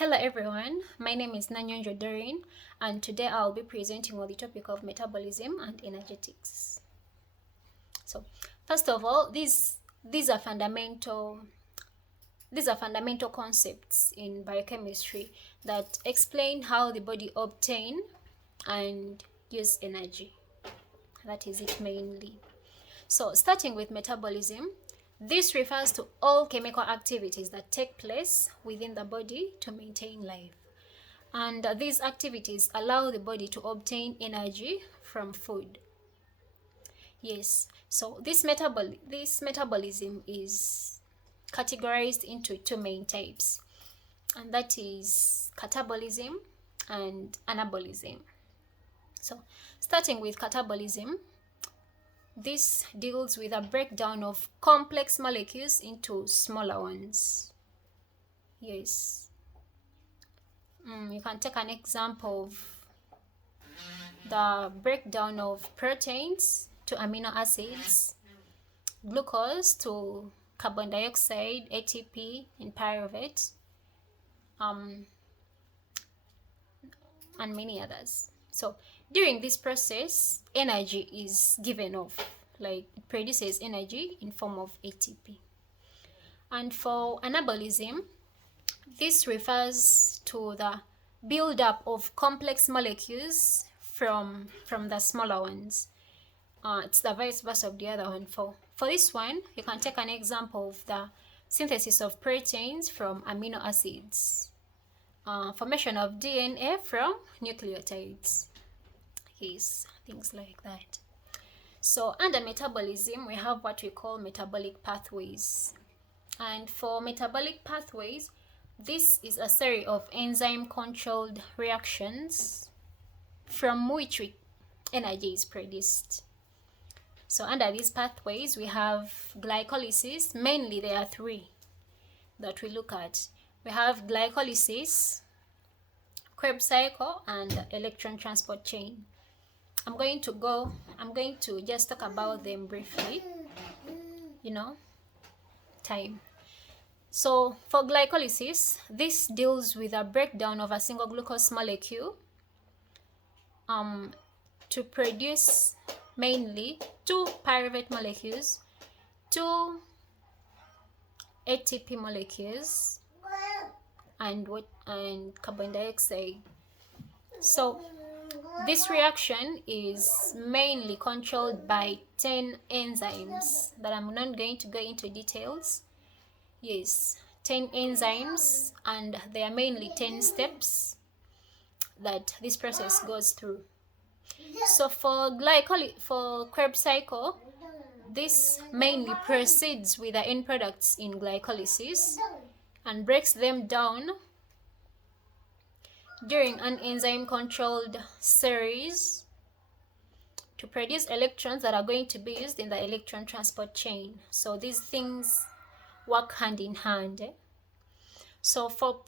Hello everyone, my name is Nanyonjo Doreen, and today I'll be presenting on the topic of metabolism and energetics. So, first of all, these are fundamental concepts in biochemistry that explain how the body obtain and use energy. That is it mainly. So, starting with metabolism, this refers to all chemical activities that take place within the body to maintain life. And these activities allow the body to obtain energy from food. Yes, so this metabolism is categorized into two main types, and that is catabolism and anabolism. So, starting with catabolism, this deals with a breakdown of complex molecules into smaller ones. Yes. You can take an example of the breakdown of proteins to amino acids, glucose to carbon dioxide, ATP, and pyruvate, and many others. So during this process, energy is given off, like it produces energy in form of ATP. And for anabolism, this refers to the buildup of complex molecules from the smaller ones. It's the vice versa of the other one. For this one, you can take an example of the synthesis of proteins from amino acids, formation of DNA from nucleotides. Yes, things like that. So under metabolism, we have what we call metabolic pathways. And for metabolic pathways, this is a series of enzyme-controlled reactions from which energy is produced. So under these pathways, we have glycolysis. Mainly there are three that we look at. We have glycolysis, Krebs cycle, and electron transport chain. I'm going to just talk about them briefly, time. So for glycolysis, this deals with a breakdown of a single glucose molecule to produce mainly two pyruvate molecules, two ATP molecules, and carbon dioxide. So this reaction is mainly controlled by 10 enzymes that I'm not going to go into details. Yes, 10 enzymes, and there are mainly 10 steps that this process goes through. So for Krebs cycle, this mainly proceeds with the end products in glycolysis and breaks them down during an enzyme controlled series to produce electrons that are going to be used in the electron transport chain. So these things work hand in hand. So for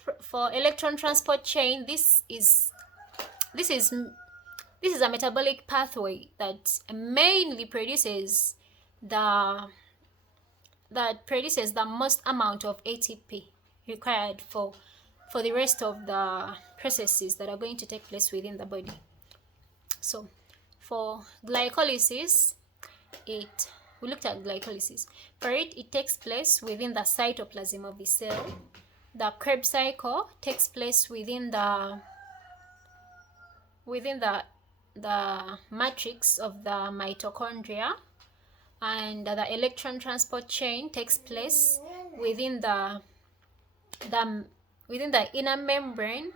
electron transport chain, this is a metabolic pathway that mainly produces the most amount of ATP required for the rest of the processes that are going to take place within the body. So for glycolysis, we looked at glycolysis. For it takes place within the cytoplasm of the cell. The Krebs cycle takes place within the matrix of the mitochondria, and the electron transport chain takes place within the inner membrane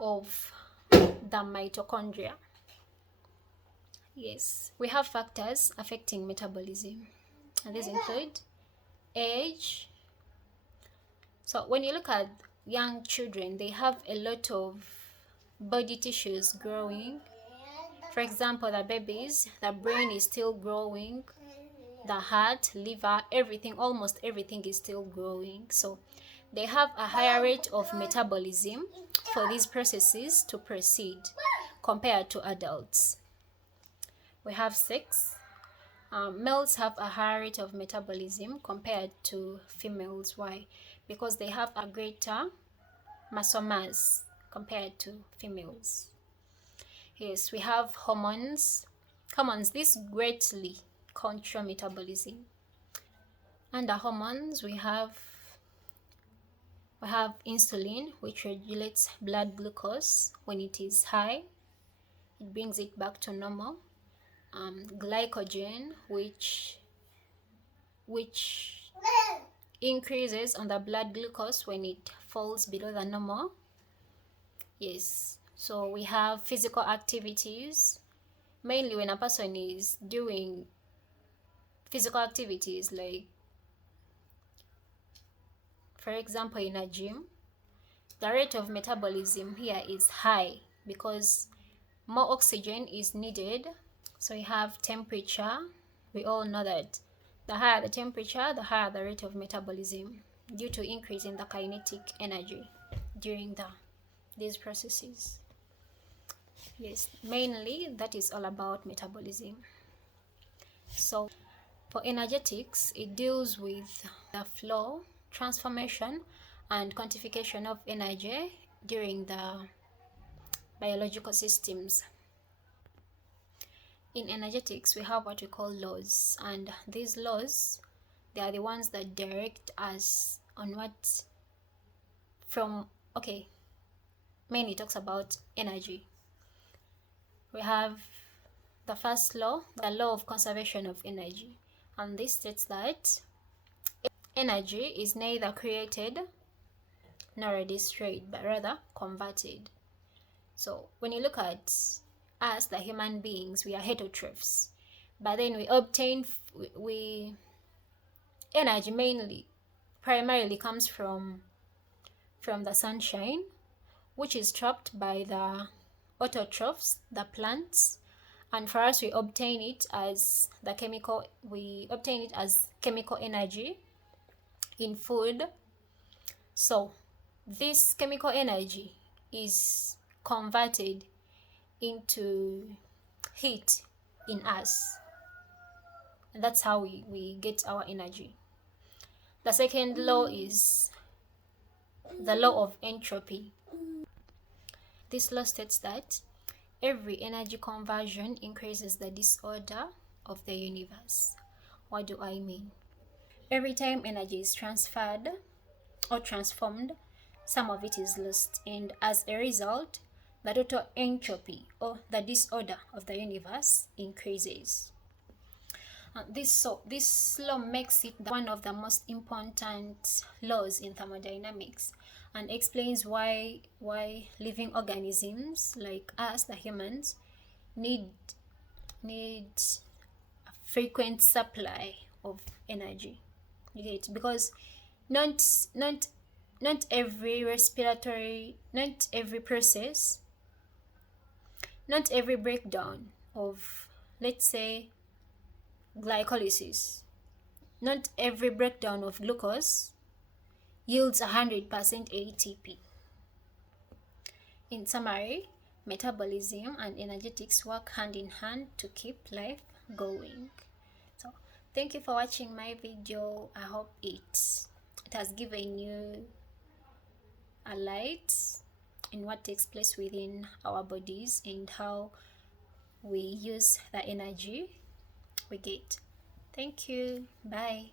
of the mitochondria. Yes, we have factors affecting metabolism, and these include age. So when you look at young children, they have a lot of body tissues growing. For example, the babies, the brain is still growing, the heart, liver, everything, almost everything is still growing. So they have a higher rate of metabolism for these processes to proceed compared to adults. We have sex. Males have a higher rate of metabolism compared to females. Why? Because they have a greater muscle mass compared to females. Yes, we have hormones. Hormones, this greatly control metabolism. Under hormones, we have insulin, which regulates blood glucose. When it is high, it brings it back to normal. Glycogen, which increases on the blood glucose when it falls below the normal. Yes, so we have physical activities, mainly when a person is doing physical activities, like for example in a gym, the rate of metabolism here is high because more oxygen is needed. So we have temperature. We all know that the higher the temperature, the higher the rate of metabolism, due to increase in the kinetic energy during these processes. Yes, mainly that is all about metabolism. So for energetics, it deals with the flow, transformation, and quantification of energy during the biological systems. In energetics, we have what we call laws, and these laws, they are the ones that direct us on what mainly talks about energy. We have the first law, the law of conservation of energy, and this states that energy is neither created nor destroyed, but rather converted. So when you look at us, the human beings, we are heterotrophs, but then we obtain energy primarily comes from the sunshine, which is trapped by the autotrophs, the plants, and for us we obtain it as chemical energy in food. So this chemical energy is converted into heat in us, and that's how we get our energy. The second law is the law of entropy. This law states that every energy conversion increases the disorder of the universe. What do I mean? Every time energy is transferred or transformed, some of it is lost, and as a result, the total entropy or the disorder of the universe increases. This law makes it one of the most important laws in thermodynamics, and explains why living organisms like us, the humans, need a frequent supply of energy. You get? Because not every process, not every breakdown of, let's say, glycolysis, not every breakdown of glucose yields 100% ATP. In summary, metabolism and energetics work hand in hand to keep life going. So thank you for watching my video. I hope it has given you a light in what takes place within our bodies and how we use the energy we get. Thank you. Bye.